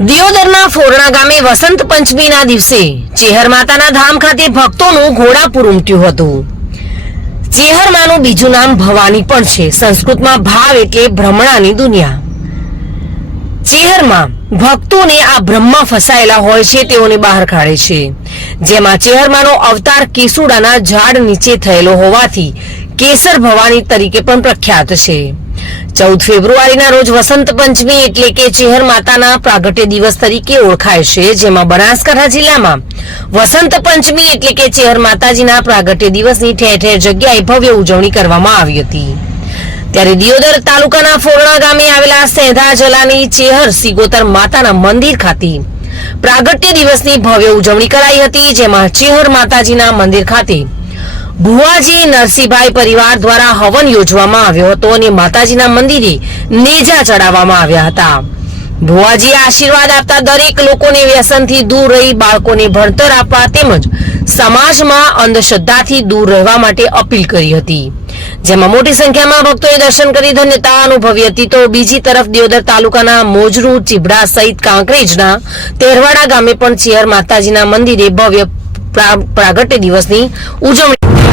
દિયોદરના ફોરણા ગામે વસંત પંચમીના દિવસે ચેહર માતાના ધામ ખાતે ભક્તોનું ઘોડાપૂર ઉમટ્યું હતું। ચેહર માનું બીજું નામ ભવાની પણ છે। સંસ્કૃતમાં ભાવ એટલે ભ્રમણાની દુનિયા। ચેહરમાં ભક્તોને આ બ્રહ્મમાં ફસાયેલા હોય છે તેઓને બહાર કાઢે છે, જેમાં ચેહરમાંનો અવતાર કેસુડાના ઝાડ નીચે થયેલો હોવાથી કેસર ભવાની તરીકે પણ પ્રખ્યાત છે। 14 ફેબ્રુઆરીના રોજ વસંત પંચમી એટલે કે ચેહર માતાના પ્રાગટ્ય દિવસ તરીકે ઓળખાય છે, જેમાં બનાસકાંઠા જિલ્લામાં વસંત પંચમી એટલે કે ચેહર માતાજીના પ્રાગટ્ય દિવસની ઠેર ઠેર જગ્યાએ ભવ્ય ઉજવણી કરવામાં આવી હતી। ત્યારે દિયોદર તાલુકાના ફોરણા ગામે આવેલા સેંધા જલાની ચેહર સિગોતર માતાના મંદિર ખાતે પ્રાગટ્ય દિવસની ભવ્ય ઉજવણી કરાઈ હતી, જેમાં ચેહર માતાજીના મંદિર ખાતે ભુવાજી નરસિંહભાઈ પરિવાર દ્વારા હવન યોજવામાં આવ્યો હતો અને માતાજીના મંદિરે નેજા ચડાવવામાં આવ્યા હતા। ભુવાજીએ આશીર્વાદ આપતા દરેક લોકોને વ્યસનથી દૂર રહી બાળકોને ભણતર આપવા તેમજ સમાજમાં અંધશ્રદ્ધાથી દૂર રહેવા માટે અપીલ કરી હતી, જેમાં મોટી સંખ્યામાં ભક્તોએ દર્શન કરી ધન્યતા અનુભવી હતી। તો બીજી તરફ દિયોદર તાલુકાના મોજરૂ, ચીબડા સહિત કાંકરેજના તેરવાડા ગામે પણ ચેહર માતાજીના મંદિરે ભવ્ય પ્રાગટ્ય દિવસની ઉજવણી